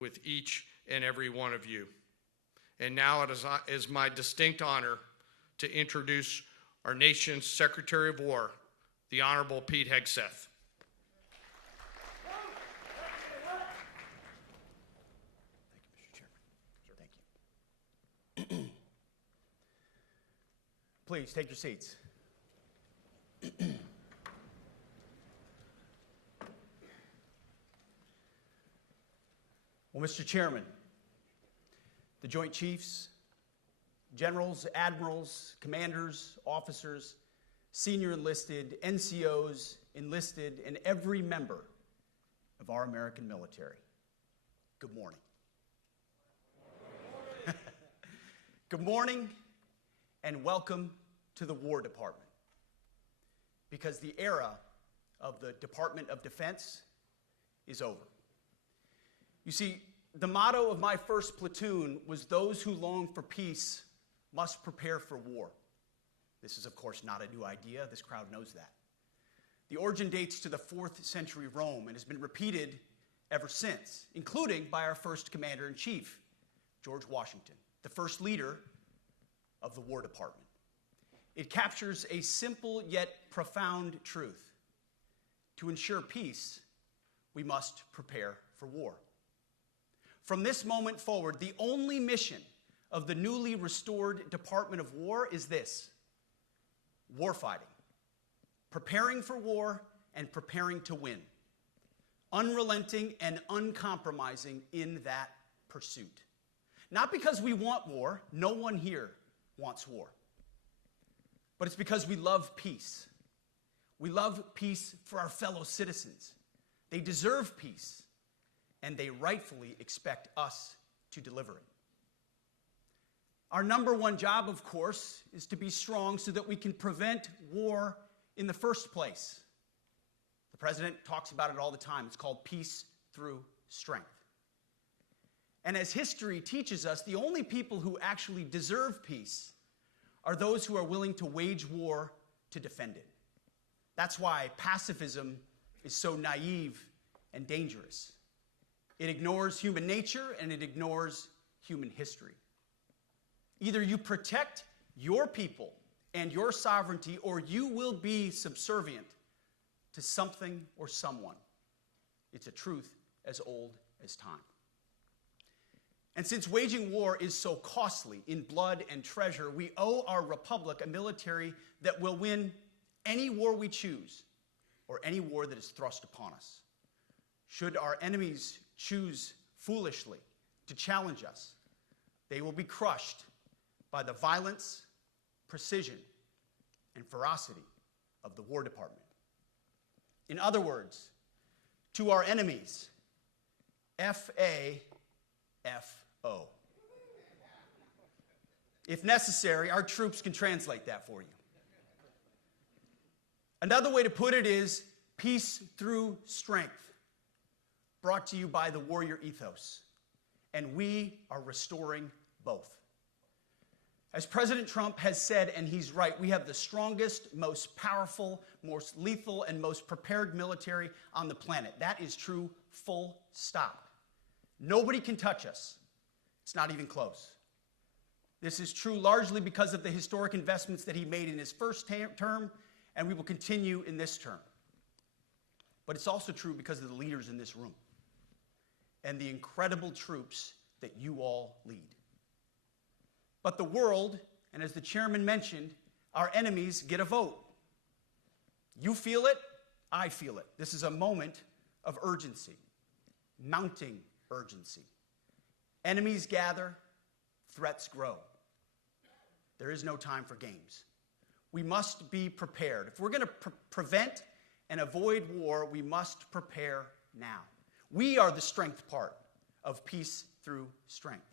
with each and every one of you. And now it is my distinct honor to introduce our nation's Secretary of War, the Honorable Pete Hegseth. Thank you, Mr. Chairman. Thank you. Please take your seats. Well, Mr. Chairman, the Joint Chiefs, generals, admirals, commanders, officers, senior enlisted, NCOs, enlisted, and every member of our American military, good morning. Good morning and welcome to the War Department, because the era of the Department of Defense is over. You see, the motto of my first platoon was, "Those who long for peace must prepare for war." This is, of course, not a new idea. This crowd knows that. The origin dates to the 4th century Rome and has been repeated ever since, including by our first commander-in-chief, George Washington, the first leader of the War Department. It captures a simple yet profound truth. To ensure peace, we must prepare for war. From this moment forward, the only mission of the newly restored Department of War is this: warfighting, preparing for war and preparing to win, unrelenting and uncompromising in that pursuit. Not because we want war, no one here wants war, but it's because we love peace. We love peace for our fellow citizens. They deserve peace, and they rightfully expect us to deliver it. Our number one job, of course, is to be strong so that we can prevent war in the first place. The president talks about it all the time. It's called peace through strength. And as history teaches us, the only people who actually deserve peace are those who are willing to wage war to defend it. That's why pacifism is so naive and dangerous. It ignores human nature and it ignores human history. Either you protect your people and your sovereignty, or you will be subservient to something or someone. It's a truth as old as time. And since waging war is so costly in blood and treasure, we owe our republic a military that will win any war we choose, or any war that is thrust upon us. Should our enemies choose foolishly to challenge us, they will be crushed by the violence, precision, and ferocity of the War Department. In other words, to our enemies, F-A-F-O. If necessary, our troops can translate that for you. Another way to put it is peace through strength, brought to you by the warrior ethos. And we are restoring both. As President Trump has said, and he's right, we have the strongest, most powerful, most lethal, and most prepared military on the planet. That is true, full stop. Nobody can touch us. It's not even close. This is true largely because of the historic investments that he made in his first term, and we will continue in this term. But it's also true because of the leaders in this room and the incredible troops that you all lead. But the world, and as the chairman mentioned, our enemies get a vote. You feel it, I feel it. This is a moment of urgency, mounting urgency. Enemies gather, threats grow. There is no time for games. We must be prepared. If we're going to prevent and avoid war, we must prepare now. We are the strength part of peace through strength.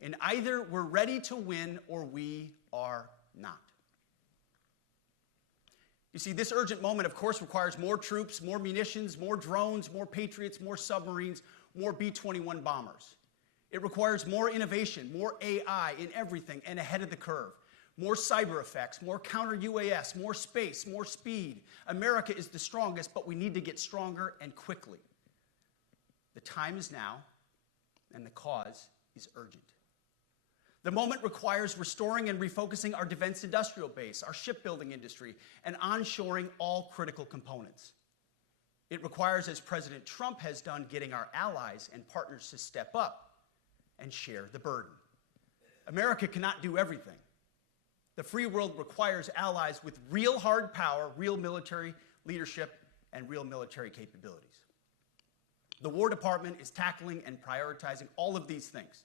And either we're ready to win or we are not. You see, this urgent moment, of course, requires more troops, more munitions, more drones, more Patriots, more submarines, more B-21 bombers. It requires more innovation, more AI in everything and ahead of the curve. More cyber effects, more counter-UAS, more space, more speed. America is the strongest, but we need to get stronger and quickly. The time is now, cause is urgent. The moment requires restoring and refocusing our defense industrial base, our shipbuilding industry, and onshoring all critical components. It requires, as President Trump has done, getting our allies and partners to step up and share the burden. America cannot do everything. The free world requires allies with real hard power, real military leadership, and real military capabilities. The War Department is tackling and prioritizing all of these things.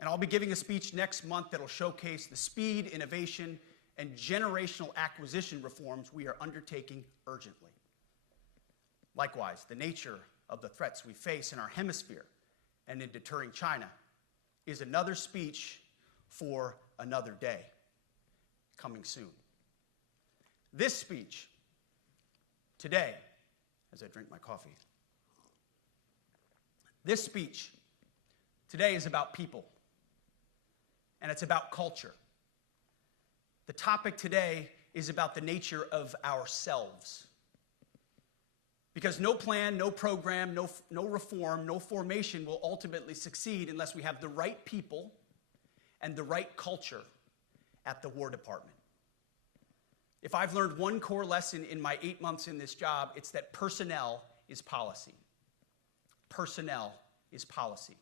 And I'll be giving a speech next month that'll showcase the speed, innovation, and generational acquisition reforms we are undertaking urgently. Likewise, the nature of the threats we face in our hemisphere and in deterring China is another speech for another day, coming soon. This speech, today, as I drink my coffee, this speech today is about people, and it's about culture. The topic today is about the nature of ourselves. Because no plan, no program, no reform, no formation will ultimately succeed unless we have the right people and the right culture at the War Department. If I've learned one core lesson in my 8 months in this job, it's that personnel is policy. Personnel is policy.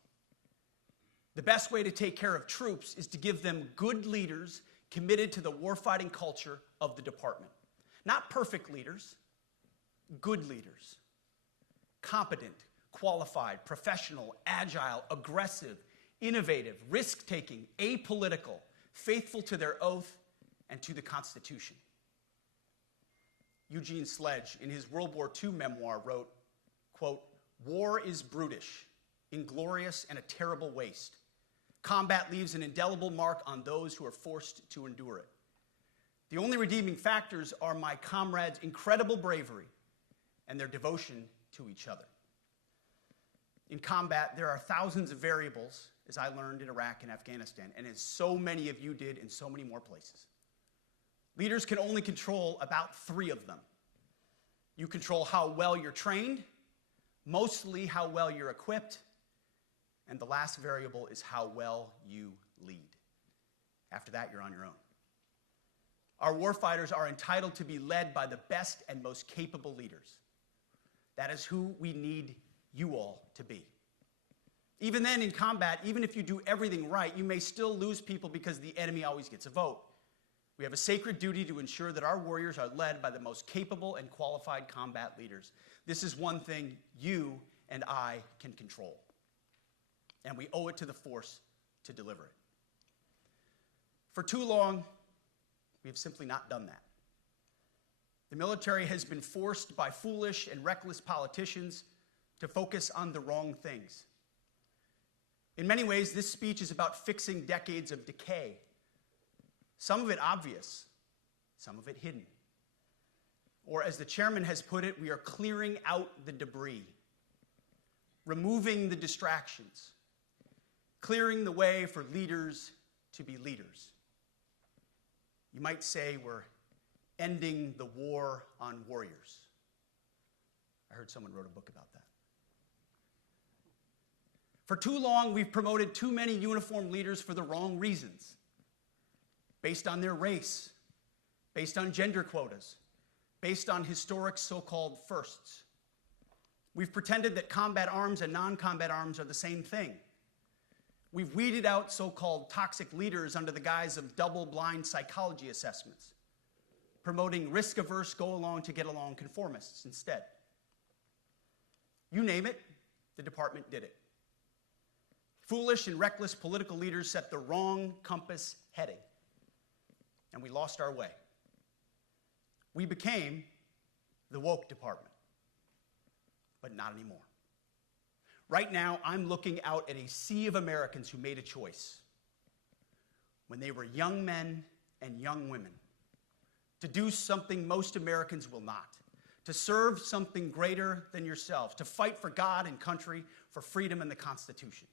The best way to take care of troops is to give them good leaders committed to the warfighting culture of the department. Not perfect leaders, good leaders. Competent, qualified, professional, agile, aggressive, innovative, risk-taking, apolitical, faithful to their oath and to the Constitution. Eugene Sledge, in his World War II memoir, wrote, quote, "War is brutish, inglorious, and a terrible waste. Combat leaves an indelible mark on those who are forced to endure it. The only redeeming factors are my comrades' incredible bravery and their devotion to each other." In combat, there are thousands of variables, as I learned in Iraq and Afghanistan, and as so many of you did in so many more places. Leaders can only control about 3 of them. You control how well you're trained, mostly how well you're equipped, and the last variable is how well you lead. After that, you're on your own. Our warfighters are entitled to be led by the best and most capable leaders. That is who we need you all to be. Even then, in combat, even if you do everything right, you may still lose people because the enemy always gets a vote. We have a sacred duty to ensure that our warriors are led by the most capable and qualified combat leaders. This is one thing you and I can control, and we owe it to the force to deliver it. For too long, we have simply not done that. The military has been forced by foolish and reckless politicians to focus on the wrong things. In many ways, this speech is about fixing decades of decay. Some of it obvious, some of it hidden. Or as the chairman has put it, we are clearing out the debris, removing the distractions, clearing the way for leaders to be leaders. You might say we're ending the war on warriors. I heard someone wrote a book about that. For too long, we've promoted too many uniformed leaders for the wrong reasons, based on their race, based on gender quotas, based on historic so-called firsts. We've pretended that combat arms and non-combat arms are the same thing. We've weeded out so-called toxic leaders under the guise of double-blind psychology assessments, promoting risk-averse, go-along-to-get-along conformists instead. You name it, the department did it. Foolish and reckless political leaders set the wrong compass heading, and we lost our way. We became the woke department, but not anymore. Right now, I'm looking out at a sea of Americans who made a choice when they were young men and young women to do something most Americans will not, to serve something greater than yourself, to fight for God and country, for freedom and the Constitution.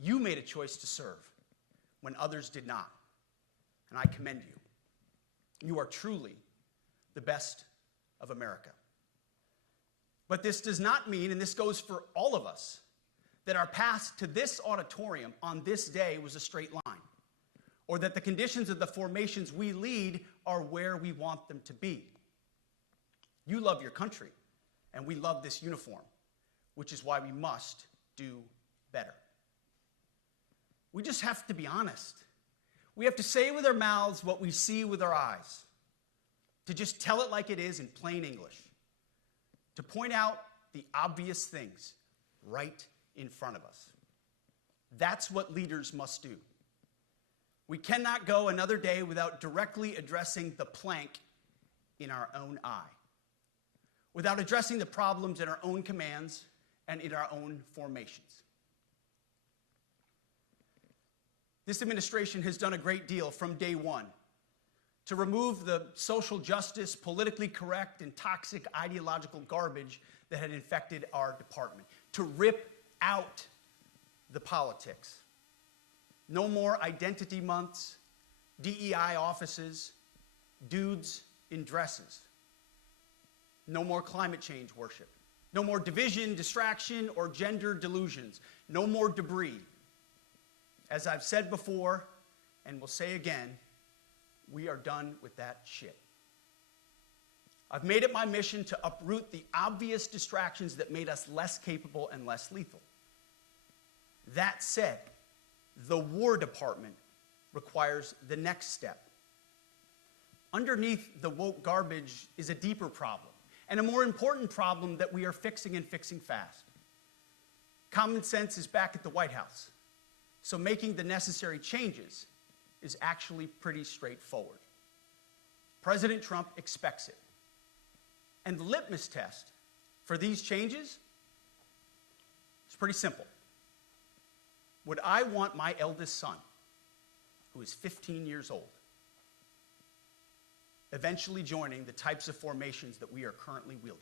You made a choice to serve when others did not, and I commend you. You are truly the best of America. But this does not mean, and this goes for all of us, that our path to this auditorium on this day was a straight line, or that the conditions of the formations we lead are where we want them to be. You love your country, and we love this uniform, which is why we must do better. We just have to be honest. We have to say with our mouths what we see with our eyes, to just tell it like it is in plain English, to point out the obvious things right in front of us. That's what leaders must do. We cannot go another day without directly addressing the plank in our own eye, without addressing the problems in our own commands and in our own formations. This administration has done a great deal from day one to remove the social justice, politically correct, and toxic ideological garbage that had infected our department, to rip out the politics. No more identity months, DEI offices, dudes in dresses. No more climate change worship. No more division, distraction, or gender delusions. No more debris. As I've said before, and will say again, we are done with that shit. I've made it my mission to uproot the obvious distractions that made us less capable and less lethal. That said, the War Department requires the next step. Underneath the woke garbage is a deeper problem, and a more important problem that we are fixing and fixing fast. Common sense is back at the White House, so making the necessary changes is actually pretty straightforward. President Trump expects it. And the litmus test for these changes is pretty simple. Would I want my eldest son, who is 15 years old, eventually joining the types of formations that we are currently wielding?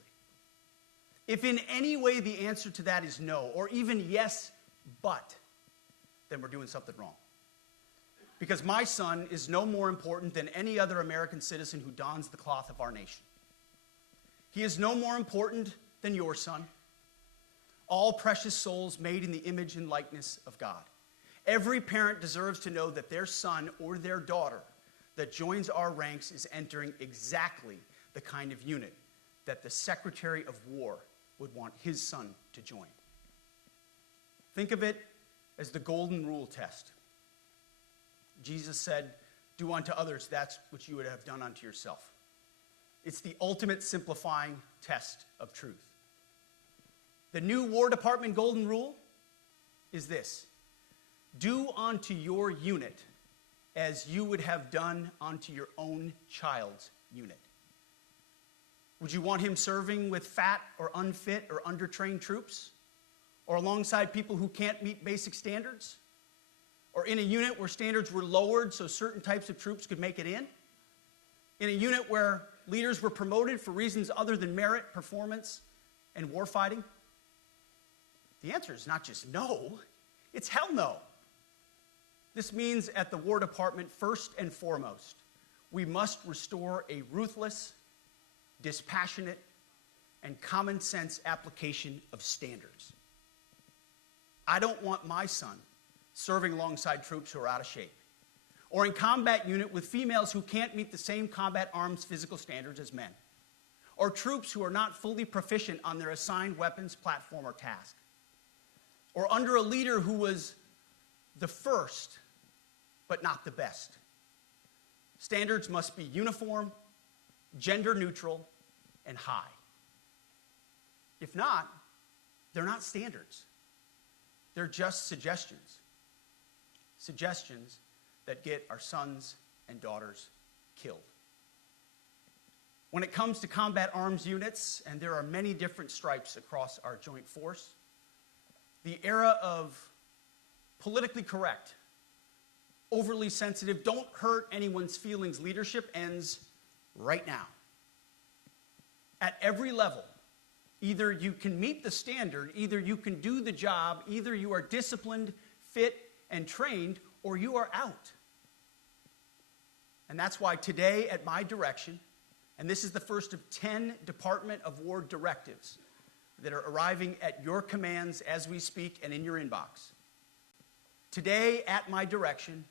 If in any way the answer to that is no, or even yes, but, then we're doing something wrong. Because my son is no more important than any other American citizen who dons the cloth of our nation. He is no more important than your son. All precious souls made in the image and likeness of God. Every parent deserves to know that their son or their daughter that joins our ranks is entering exactly the kind of unit that the Secretary of War would want his son to join. Think of it as the golden rule test. Jesus said, "Do unto others that which you would have done unto yourself." It's the ultimate simplifying test of truth. The new War Department golden rule is this: do unto your unit as you would have done unto your own child's unit. Would you want him serving with fat or unfit or undertrained troops? Or alongside people who can't meet basic standards? Or in a unit where standards were lowered so certain types of troops could make it in? In a unit where leaders were promoted for reasons other than merit, performance, and warfighting? The answer is not just no, it's hell no. This means at the War Department, first and foremost, we must restore a ruthless, dispassionate, and common sense application of standards. I don't want my son serving alongside troops who are out of shape, or in combat unit with females who can't meet the same combat arms physical standards as men, or troops who are not fully proficient on their assigned weapons, platform, or task, or under a leader who was the first but not the best. Standards must be uniform, gender neutral, and high. If not, they're not standards. They're just suggestions. Suggestions that get our sons and daughters killed. When it comes to combat arms units, and there are many different stripes across our joint force, the era of politically correct, overly sensitive, don't hurt anyone's feelings leadership ends right now. At every level, either you can meet the standard, either you can do the job, either you are disciplined, fit, and trained, or you are out. And that's why today, at my direction, and this is the first of 10 Department of War directives, that are arriving at your commands as we speak and in your inbox. Today, at my direction,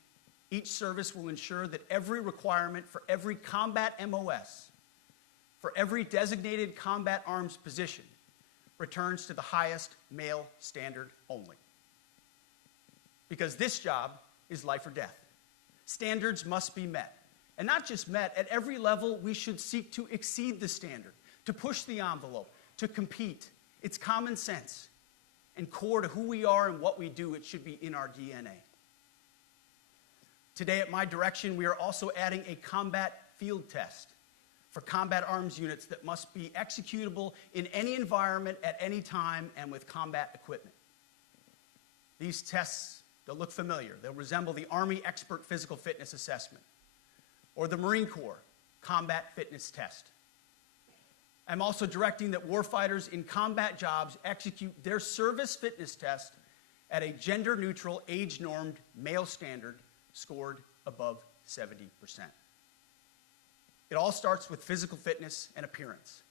each service will ensure that every requirement for every combat MOS, for every designated combat arms position, returns to the highest male standard only. Because this job is life or death. Standards must be met. And not just met, at every level we should seek to exceed the standard, to push the envelope, to compete. It's common sense and core to who we are and what we do. It should be in our DNA. Today at my direction, we are also adding a combat field test for combat arms units that must be executable in any environment at any time and with combat equipment. These tests, they'll look familiar. They'll resemble the Army Expert Physical Fitness Assessment or the Marine Corps Combat Fitness Test. I'm also directing that warfighters in combat jobs execute their service fitness test at a gender-neutral, age-normed male standard scored above 70%. It all starts with physical fitness and appearance.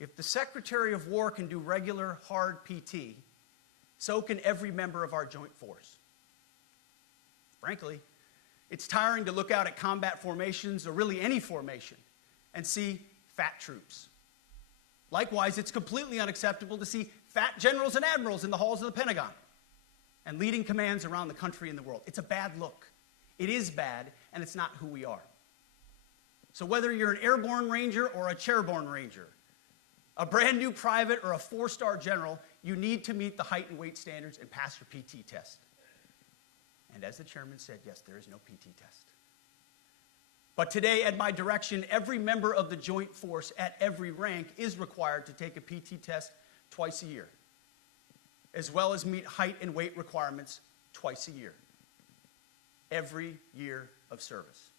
If the Secretary of War can do regular, hard PT, so can every member of our joint force. Frankly, it's tiring to look out at combat formations, or really any formation, and see fat troops. Likewise, it's completely unacceptable to see fat generals and admirals in the halls of the Pentagon and leading commands around the country and the world. It's a bad look. It is bad, and it's not who we are. So whether you're an airborne ranger or a chairborne ranger, a brand new private or a 4-star general, you need to meet the height and weight standards and pass your PT test. And as the chairman said, yes, there is no PT test. But today, at my direction, every member of the joint force at every rank is required to take a PT test twice a year, as well as meet height and weight requirements twice a year, every year of service.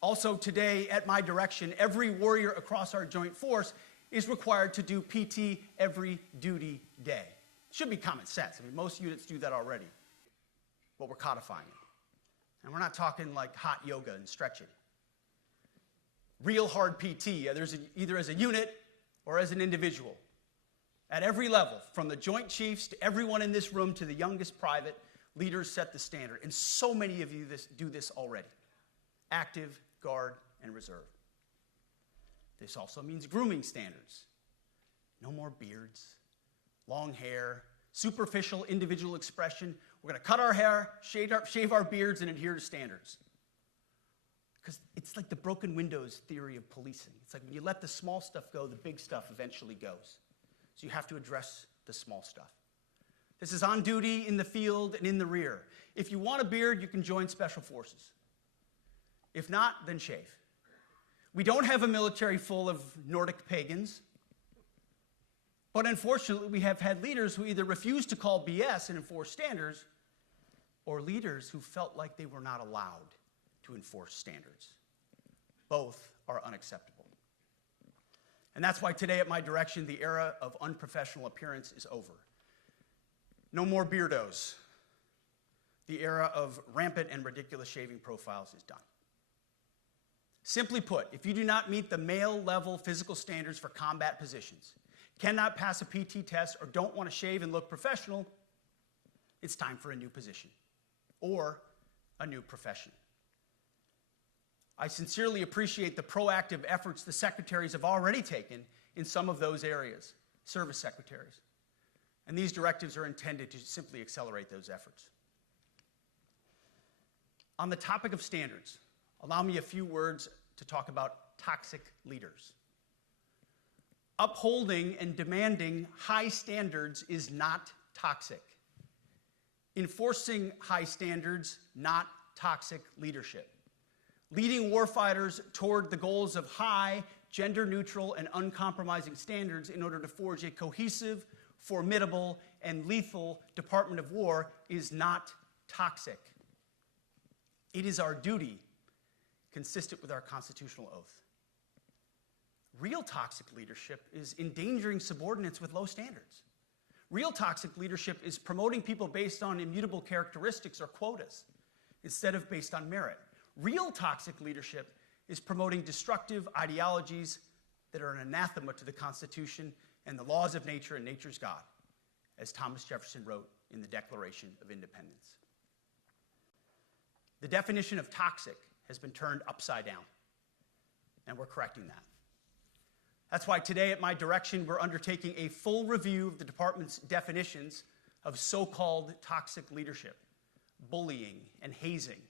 Also today, at my direction, every warrior across our joint force is required to do PT every duty day. It should be common sense. I mean, most units do that already, but we're codifying it. And we're not talking like hot yoga and stretching. Real hard PT, either as a unit or as an individual. At every level, from the Joint Chiefs to everyone in this room to the youngest private, leaders set the standard. And so many of you do this already. Active, Guard, and Reserve. This also means grooming standards. No more beards, long hair, superficial individual expression. We're going to cut our hair, shave our beards, and adhere to standards. Because it's like the broken windows theory of policing. It's like when you let the small stuff go, the big stuff eventually goes. So you have to address the small stuff. This is on duty, in the field, and in the rear. If you want a beard, you can join Special Forces. If not, then shave. We don't have a military full of Nordic pagans. But unfortunately, we have had leaders who either refuse to call BS and enforce standards, or leaders who felt like they were not allowed to enforce standards. Both are unacceptable. And that's why today at my direction, the era of unprofessional appearance is over. No more beardos. The era of rampant and ridiculous shaving profiles is done. Simply put, if you do not meet the male-level physical standards for combat positions, cannot pass a PT test, or don't want to shave and look professional, it's time for a new position or a new profession. I sincerely appreciate the proactive efforts the secretaries have already taken in some of those areas, service secretaries. And these directives are intended to simply accelerate those efforts. On the topic of standards, allow me a few words to talk about toxic leaders. Upholding and demanding high standards is not toxic. Enforcing high standards, not toxic leadership. Leading warfighters toward the goals of high, gender-neutral, and uncompromising standards in order to forge a cohesive, formidable, and lethal Department of War is not toxic. It is our duty, consistent with our constitutional oath. Real toxic leadership is endangering subordinates with low standards. Real toxic leadership is promoting people based on immutable characteristics or quotas instead of based on merit. Real toxic leadership is promoting destructive ideologies that are an anathema to the Constitution and the laws of nature and nature's God, as Thomas Jefferson wrote in the Declaration of Independence. The definition of toxic has been turned upside down, and we're correcting that. That's why today, at my direction, we're undertaking a full review of the department's definitions of so-called toxic leadership, bullying, and hazing,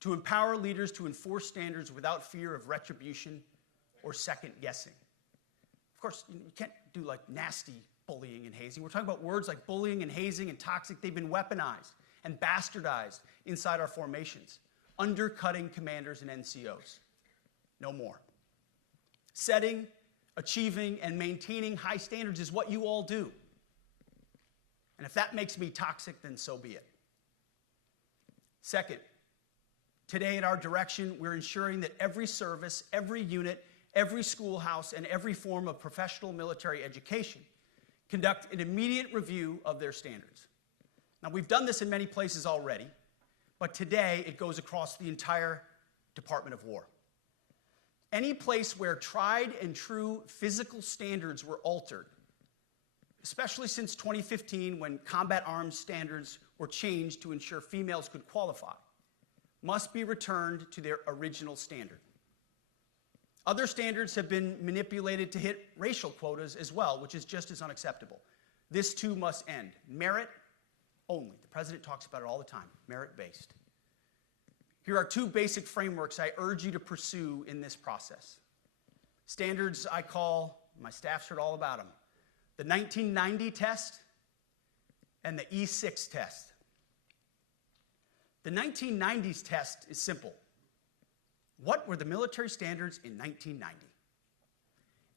to empower leaders to enforce standards without fear of retribution or second guessing. Of course, you can't do like nasty bullying and hazing. We're talking about words like bullying and hazing and toxic. They've been weaponized and bastardized inside our formations, undercutting commanders and NCOs. No more. Setting, achieving, and maintaining high standards is what you all do. And if that makes me toxic, then so be it. Second, today at our direction, we're ensuring that every service, every unit, every schoolhouse, and every form of professional military education conduct an immediate review of their standards. Now, we've done this in many places already, but today it goes across the entire Department of War. Any place where tried and true physical standards were altered, especially since 2015 when combat arms standards were changed to ensure females could qualify, must be returned to their original standard. Other standards have been manipulated to hit racial quotas as well, which is just as unacceptable. This too must end. Merit only. The president talks about it all the time, merit-based. Here are two basic frameworks I urge you to pursue in this process. Standards I call, my staff's heard all about them, the 1990 test and the E6 test. The 1990s test is simple. What were the military standards in 1990?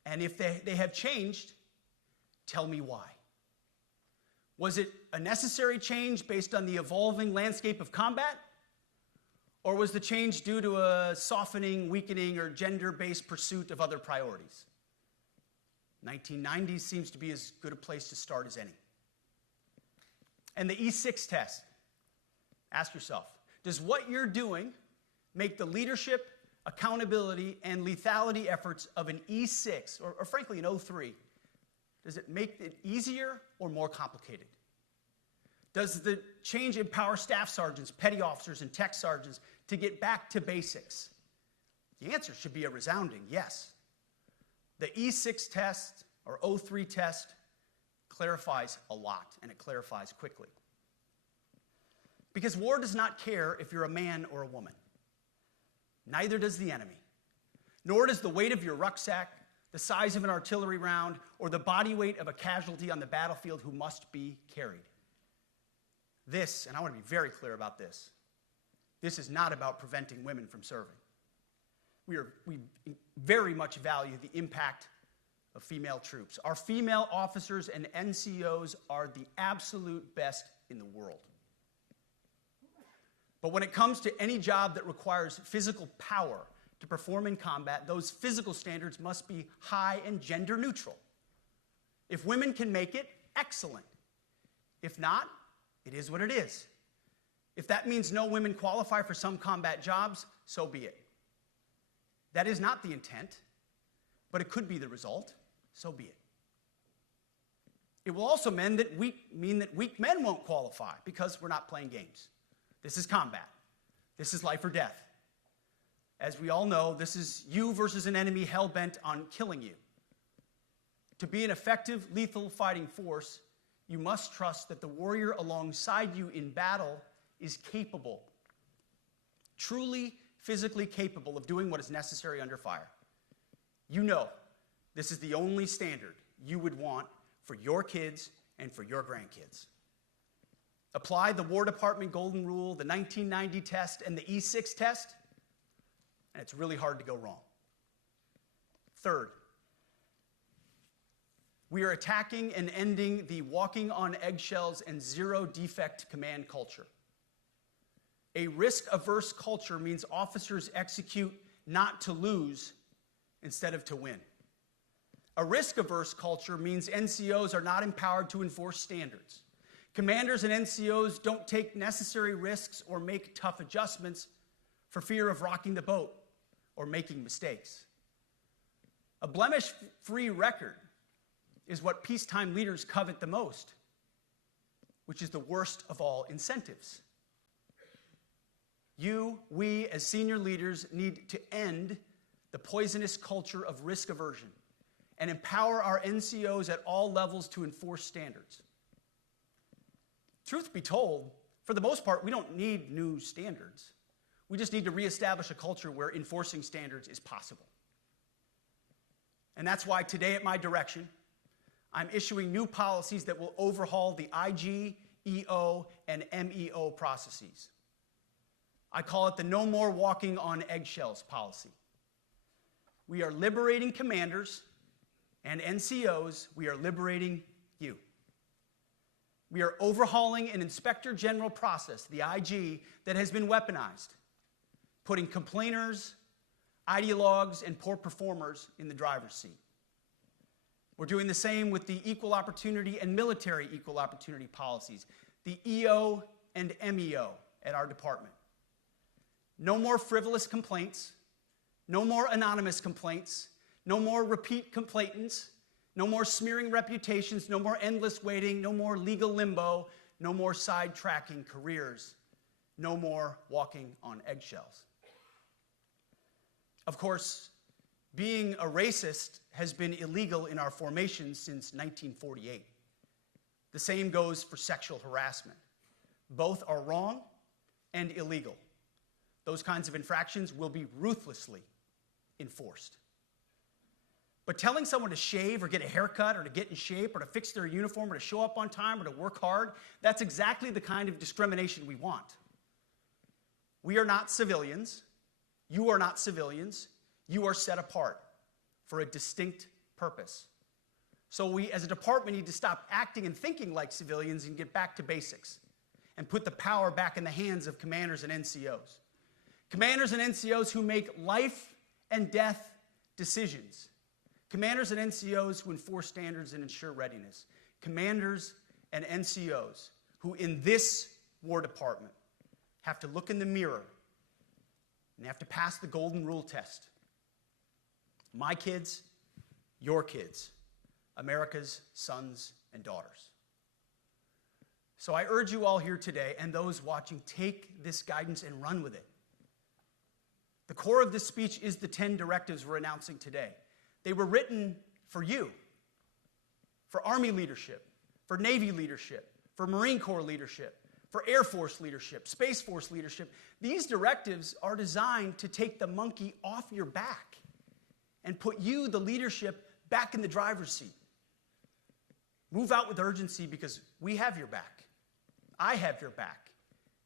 And if they have changed, tell me why. Was it a necessary change based on the evolving landscape of combat? Or was the change due to a softening, weakening, or gender-based pursuit of other priorities? 1990s seems to be as good a place to start as any. And the E6 test. Ask yourself, does what you're doing make the leadership, accountability, and lethality efforts of an E6, or frankly an O3, does it make it easier or more complicated? Does the change empower staff sergeants, petty officers, and tech sergeants to get back to basics? The answer should be a resounding yes. The E6 test, or O3 test, clarifies a lot, and it clarifies quickly. Because war does not care if you're a man or a woman. Neither does the enemy. Nor does the weight of your rucksack, the size of an artillery round, or the body weight of a casualty on the battlefield who must be carried. This, and I want to be very clear about this, this is not about preventing women from serving. We very much value the impact of female troops. Our female officers and NCOs are the absolute best in the world. But when it comes to any job that requires physical power to perform in combat, those physical standards must be high and gender neutral. If women can make it, excellent. If not, it is what it is. If that means no women qualify for some combat jobs, so be it. That is not the intent, but it could be the result, so be it. It will also mean that weak men won't qualify because we're not playing games. This is combat. This is life or death. As we all know, this is you versus an enemy hell-bent on killing you. To be an effective, lethal fighting force, you must trust that the warrior alongside you in battle is capable, truly physically capable of doing what is necessary under fire. You know this is the only standard you would want for your kids and for your grandkids. Apply the War Department Golden Rule, the 1990 test, and the E6 test, and it's really hard to go wrong. Third, we are attacking and ending the walking on eggshells and zero defect command culture. A risk-averse culture means officers execute not to lose instead of to win. A risk-averse culture means NCOs are not empowered to enforce standards. Commanders and NCOs don't take necessary risks or make tough adjustments for fear of rocking the boat or making mistakes. A blemish-free record is what peacetime leaders covet the most, which is the worst of all incentives. We, as senior leaders, need to end the poisonous culture of risk aversion and empower our NCOs at all levels to enforce standards. Truth be told, for the most part, we don't need new standards. We just need to reestablish a culture where enforcing standards is possible. And that's why today, at my direction, I'm issuing new policies that will overhaul the IG, EO, and MEO processes. I call it the No More Walking on Eggshells policy. We are liberating commanders and NCOs. We are liberating you. We are overhauling an Inspector General process, the IG, that has been weaponized, putting complainers, ideologues, and poor performers in the driver's seat. We're doing the same with the equal opportunity and military equal opportunity policies, the EO and MEO at our department. No more frivolous complaints, no more anonymous complaints, no more repeat complainants, no more smearing reputations, no more endless waiting, no more legal limbo, no more sidetracking careers, no more walking on eggshells. Of course, being a racist has been illegal in our formation since 1948. The same goes for sexual harassment. Both are wrong and illegal. Those kinds of infractions will be ruthlessly enforced. But telling someone to shave or get a haircut or to get in shape or to fix their uniform or to show up on time or to work hard, that's exactly the kind of discrimination we want. We are not civilians. You are not civilians. You are set apart for a distinct purpose. So we, as a department, need to stop acting and thinking like civilians and get back to basics and put the power back in the hands of commanders and NCOs. Commanders and NCOs who make life and death decisions. Commanders and NCOs who enforce standards and ensure readiness. Commanders and NCOs who, in this War Department, have to look in the mirror and have to pass the golden rule test. My kids, your kids, America's sons and daughters. So I urge you all here today and those watching, take this guidance and run with it. The core of this speech is the 10 directives we're announcing today. They were written for you, for Army leadership, for Navy leadership, for Marine Corps leadership, for Air Force leadership, Space Force leadership. These directives are designed to take the monkey off your back and put you, the leadership, back in the driver's seat. Move out with urgency because we have your back. I have your back.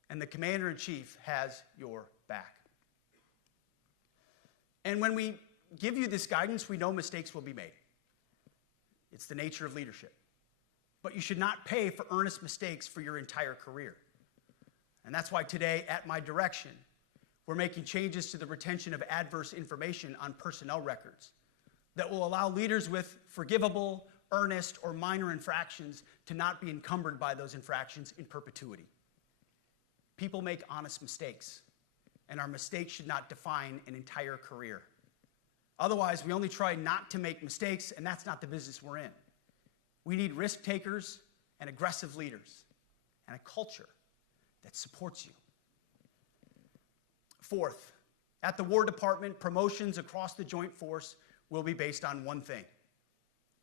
And the Commander-in-Chief has your back. And when we give you this guidance, we know mistakes will be made. It's the nature of leadership. But you should not pay for earnest mistakes for your entire career. And that's why today, at my direction, we're making changes to the retention of adverse information on personnel records that will allow leaders with forgivable, earnest, or minor infractions to not be encumbered by those infractions in perpetuity. People make honest mistakes, and our mistakes should not define an entire career. Otherwise, we only try not to make mistakes, and that's not the business we're in. We need risk takers and aggressive leaders and a culture that supports you. Fourth, at the War Department, promotions across the Joint Force will be based on one thing: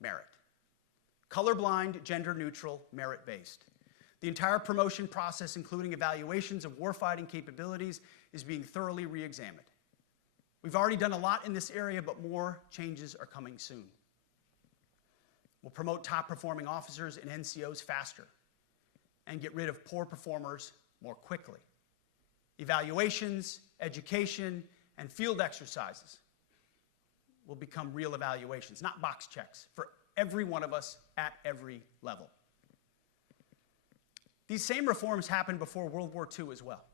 merit. Colorblind, gender-neutral, merit-based. The entire promotion process, including evaluations of warfighting capabilities, is being thoroughly re-examined. We've already done a lot in this area, but more changes are coming soon. We'll promote top-performing officers and NCOs faster and get rid of poor performers more quickly. Evaluations, education, and field exercises will become real evaluations, not box checks, for every one of us at every level. These same reforms happened before World War II as well.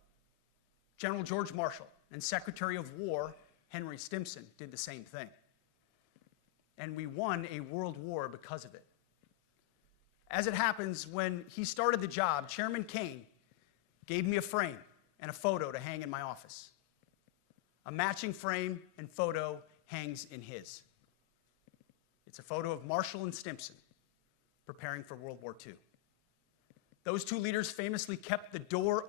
General George Marshall and Secretary of War Henry Stimson did the same thing. And we won a world war because of it. As it happens, when he started the job, Chairman Kane gave me a frame and a photo to hang in my office. A matching frame and photo hangs in his. It's a photo of Marshall and Stimson preparing for World War II. Those two leaders famously kept the door